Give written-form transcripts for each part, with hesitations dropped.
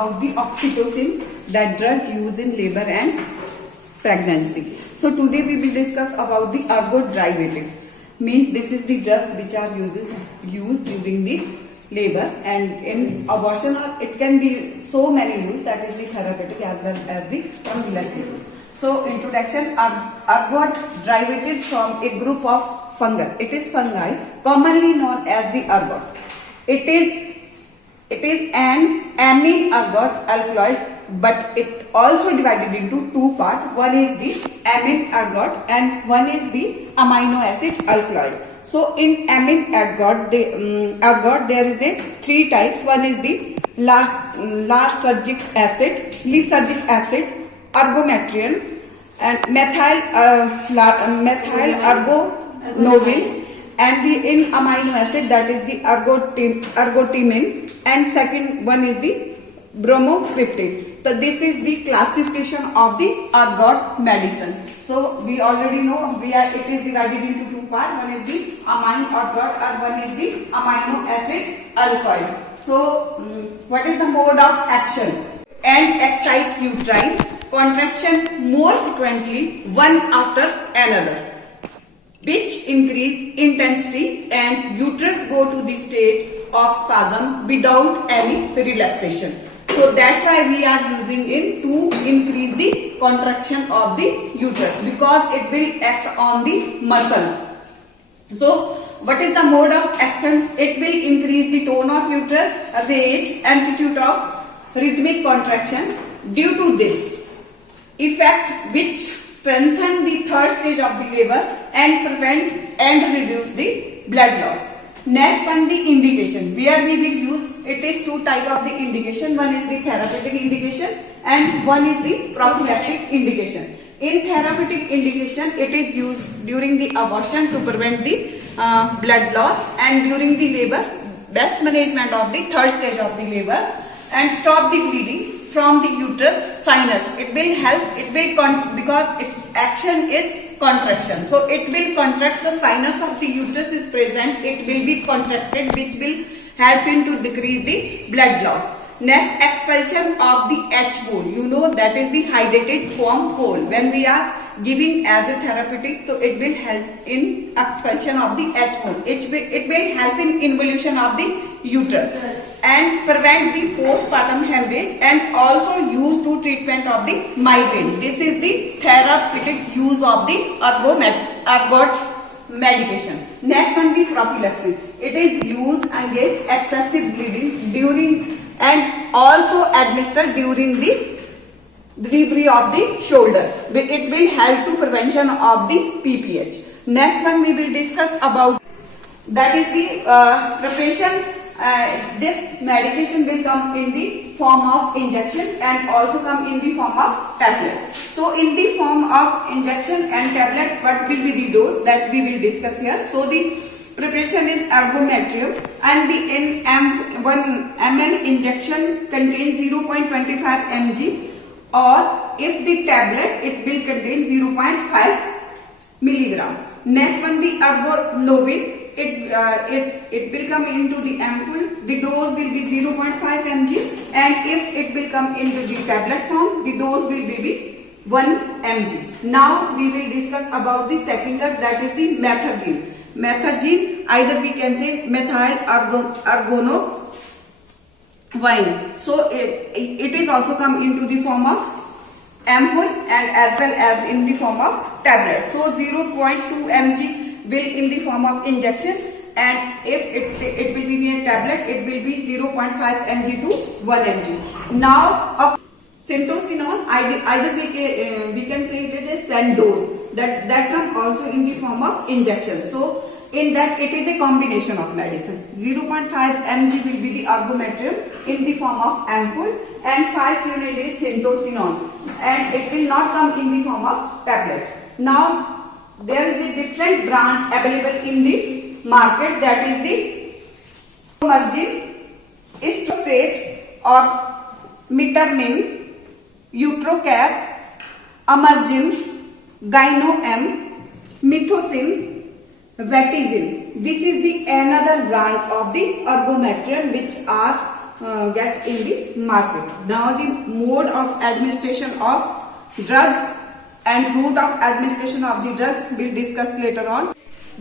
about the oxytocin, that drug used in labor and pregnancy. So today we will discuss about the ergot derivative. Means this is the drugs which are used during the labor, and in abortion it can be so many use, that is the therapeutic as well as the cumulative. So introduction, ergot derivative from a group of fungus. It is fungi commonly known as the ergot. It is an amine ergot alkaloid, but it also divided into two parts. One is the amine ergot and one is the amino acid alkaloid. So in amine ergot, there is a three types. One is the lysergic acid, ergometrium, and methyl ergonovin, and the in amino acid, that is the ergotamine, and second one is the bromocriptine. So this is the classification of the ergot medicine. So we already know it is divided into two parts. One is the amine ergot and one is the amino acid alkaloid. So what is the mode of action? And excite uterine contraction more frequently one after another, which increase intensity, and uterus go to the state of spasm without any relaxation. So that's why we are using it to increase the contraction of the uterus, because it will act on the muscle. So what is the mode of action? It will increase the tone of uterus, rate, amplitude of rhythmic contraction. Due to this effect, which strengthen the third stage of the labor and prevent and reduce the blood loss. Next one, the indication. Where we will use, it is two type of the indication. One is the therapeutic indication and one is the prophylactic indication. In therapeutic indication, it is used during the abortion to prevent the blood loss, and during the labor, best management of the third stage of the labor, and stop the bleeding from the uterus sinus. It will help, because its action is contraction. So it will contract the sinus of the uterus is present. It will be contracted, which will help in to decrease the blood loss. Next, expulsion of the H pole. You know that is the hydrated form pole. When we are giving as a therapeutic, so it will help in expulsion of the H pole. It will help in involution of the uterus and prevent the postpartum hemorrhage, and also used to treatment of the migraine. This is the therapeutic use of the ergot medication. Next one, the prophylaxis. It is used against excessive bleeding during and also administered during the delivery of the shoulder. It will help to prevention of the PPH. Next one we will discuss about, that is the preparation. This medication will come in the form of injection and also come in the form of tablet. So in the form of injection and tablet, what will be the dose, that we will discuss here. So the preparation is ergometrium, and the 1 ml injection contains 0.25 mg, or if the tablet, it will contain 0.5 milligram. Next one, the ergonovin. It will come into the ampoule. The dose will be 0.5 mg, and if it will come into the tablet form, the dose will be 1 mg. Now we will discuss about the second drug, that is the methergine. Methergine, either we can say methyl ergonovine. So it is also come into the form of ampoule and as well as in the form of tablet. So 0.2 mg will in the form of injection, and if it will be in a tablet, it will be 0.5 mg to 1 mg. Now syntocinon, either we can say it is a Sandoz, that come also in the form of injection. So in that, it is a combination of medicine. 0.5 mg will be the ergometrium in the form of ampoule, and 5 unit is syntocinon, and it will not come in the form of tablet. Now there is a different brand available in the market, that is the Emergin, Istostate or Mitermin, Utrocap, Emergin, Gyno-M, Mithocin, Vetizin. This is the another brand of the ergometrium which are get in the market. Now the mode of administration of drugs and route of administration of the drugs we'll discuss later on.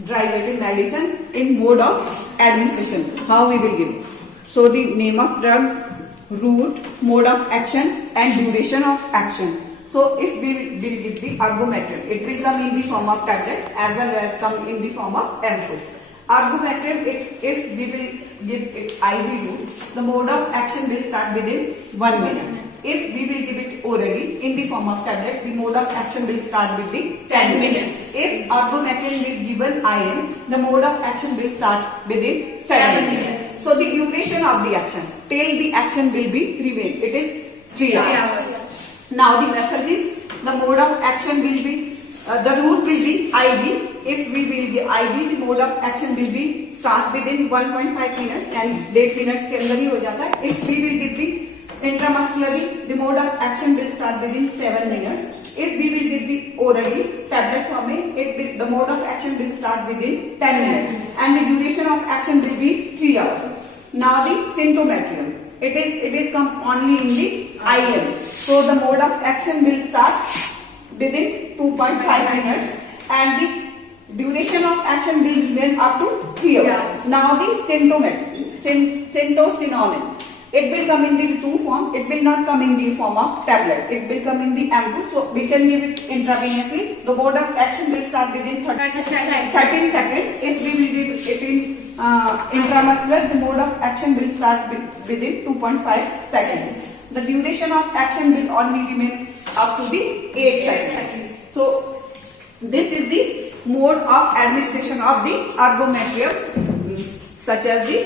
Derivative medicine in mode of administration, how we will give. So the name of drugs, route, mode of action and duration of action. So if we will give the argometrine, it will come in the form of tablet as well as come in the form of ampoule. Argometrine, if we will give it IV route, the mode of action will start within 1 minute. If we will give it orally in the form of tablet, the mode of action will start within 10 minutes. If argometrine will given IM, the mode of action will start within 7 minutes. So the duration of the action, till the action will be remain, it is 3 hours. Now the methergine, the mode of action will be, the route will be IV. If we will give IV, the mode of action will be start within 1.5 minutes and 8 minutes के अंदर ही हो जाता है. If we will give the intramuscularly, the mode of action will start within 7 minutes. If we will give the orally, tablet form में, the mode of action will start within 10 minutes and the duration of action will be 3 hours. Now the symptomatrium, it is come only in the IM. So the mode of action will start within 2.5 minutes and the duration of action will remain up to 3 hours. Now the syntocinon. It will come in the two form. It will not come in the form of tablet. It will come in the ampoule. So we can give it intravenously. The mode of action will start within 13 seconds. If we will give it in intramuscular, the mode of action will start within 2.5 seconds. The duration of action will only remain up to the 8 seconds. So this is the mode of administration of the argometrium, such as the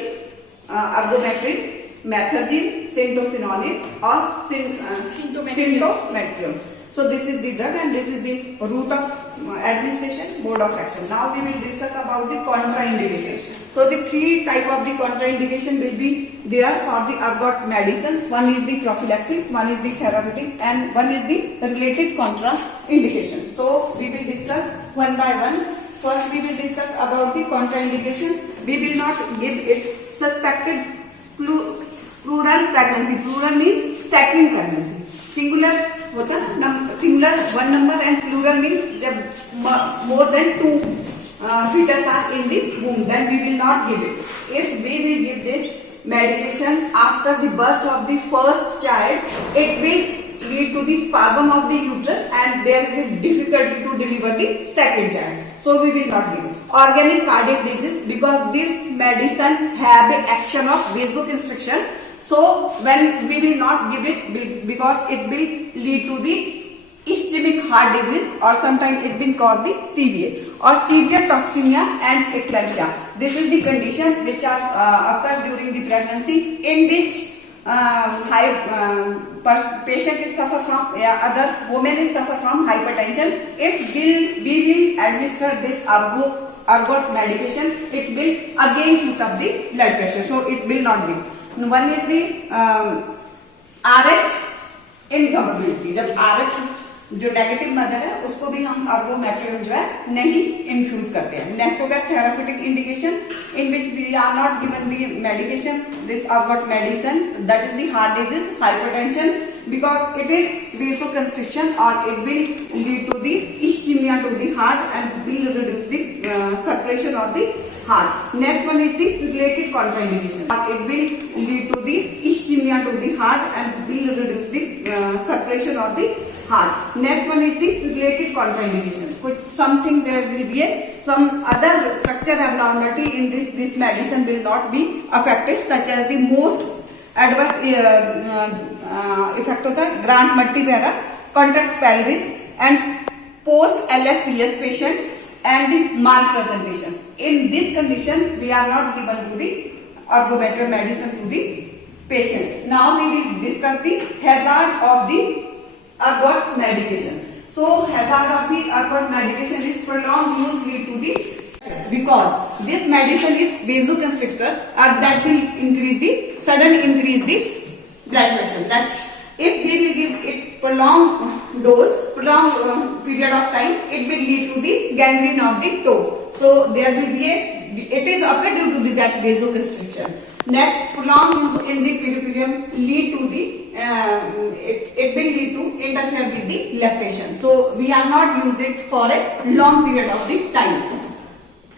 argometrine, methergine, syntocinon or symptomatrium. So this is the drug and this is the route of administration, mode of action. Now we will discuss about the contraindication. So the three type of the contraindication will be there for the ergot medicine. One is the prophylaxis, one is the therapeutic and one is the related contraindication. So we will discuss one by one. First we will discuss about the contraindication. We will not give it suspected plural pregnancy. Plural means second pregnancy. Singular होता है ना, singular one number and plural means जब more than 2 fetus are in the womb, then we will not give it. If we will give this medication after the birth of the first child, it will lead to the spasm of the uterus and there is a difficulty to deliver the second child. So we will not give it. Organic cardiac disease, because this medicine have the action of vasoconstriction. So when we will not give it, because it will lead to the ischemic heart disease or sometimes it will cause the CVA or severe toxemia and eclampsia. This is the condition which are occur during the pregnancy, in which patient is suffer from, other women is suffer from hypertension. If we will administer this ergot medication, it will again shoot up the blood pressure. So it will not be. One is the RH incompatibility. जब RH जो negative mother है उसको भी हम argometrine जो है नहीं infuse करते हैं. नेक्स्ट हो गया therapeutic indication, in which we are not given the medication this ergot medicine, that is the heart disease, hypertension, because it is vasoconstriction or it will lead to the ischemia to the heart and will reduce the circulation of the heart. Next one is the related contraindication. It will lead to the ischemia to the heart and will reduce the circulation of the heart. Next one is the related contraindication. Something there will be some other structure abnormality in this medicine will not be affected, such as the most adverse effect होता है grant multipara, contract pelvis and post LSCS patient and the malpresentation. In this condition, we are not given to the ergometrine medicine to the patient. Now we will discuss the hazard of the ergot medication. So hazard of the ergot medication is prolonged use lead to the, because this medicine is vasoconstrictor and that will increase the blood pressure. That if we will give it prolonged dose, prolonged period of time, it will lead to the gangrene of the toe. So there will be it is occurred due to that vasoconstriction. Next, prolonged use in the peripherum lead to the it will lead to interfere with the lactation. So we are not use it for a long period of the time.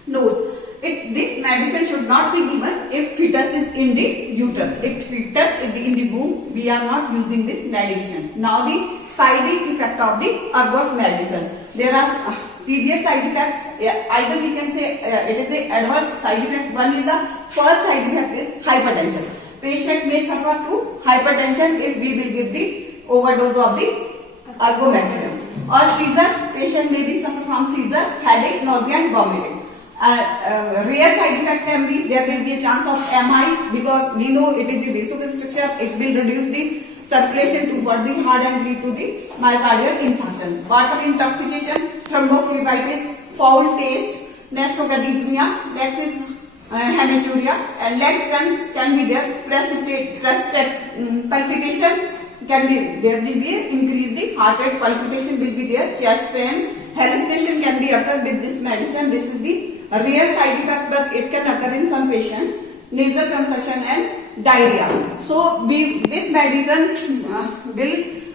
Note, this medicine should not be given if fetus is in the uterus. If fetus is in the womb, we are not using this medication. Now the side effect of the ergot medicine. There are severe side effects. Either we can say it is a adverse side effect. One is the first side effect is hypertension. Patient may suffer to hypertension if we will give the overdose of the ergot medicine. Or seizure, patient may be suffer from seizure, headache, nausea and vomiting. Rare side effect can be, there will be a chance of MI because we know it is a vasoconstrictor. It will reduce the circulation toward the heart and lead to the myocardial infarction. Water intoxication, thrombophlebitis, foul taste, next of dyspnea, next is hematuria, and leg cramps can be there, palpitation can be there, will be increase the heart rate, palpitation will be there, chest pain, hallucination can be occur with this medicine. This is the rare side effect, but it can occur in some patients, nasal congestion and diarrhea. So this medicine will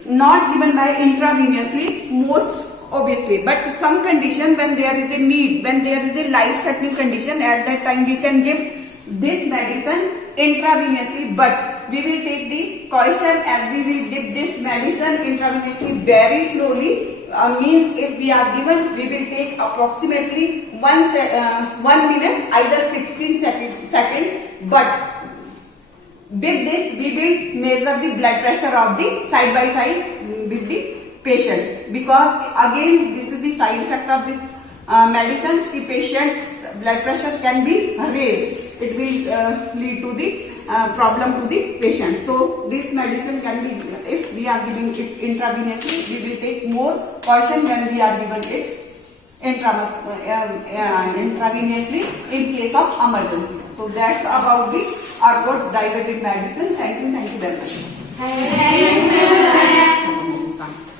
not given by intravenously most obviously, but some condition when there is a need, when there is a life-threatening condition, at that time we can give this medicine intravenously, but we will take the caution and we will give this medicine intravenously very slowly. Means if we are given, we will take approximately 1 minute, either 16 seconds, but with this we will measure the blood pressure of the side by side with the patient, because again this is the side effect of this medicine. The patient's blood pressure can be raised. It will lead to the problem to the patient. So this medicine can be, if we are giving it intravenously, we will take more caution when we are given it intravenously in case of emergency. So that's about the ergot diabetic medicine. Thank you very much. Thank you.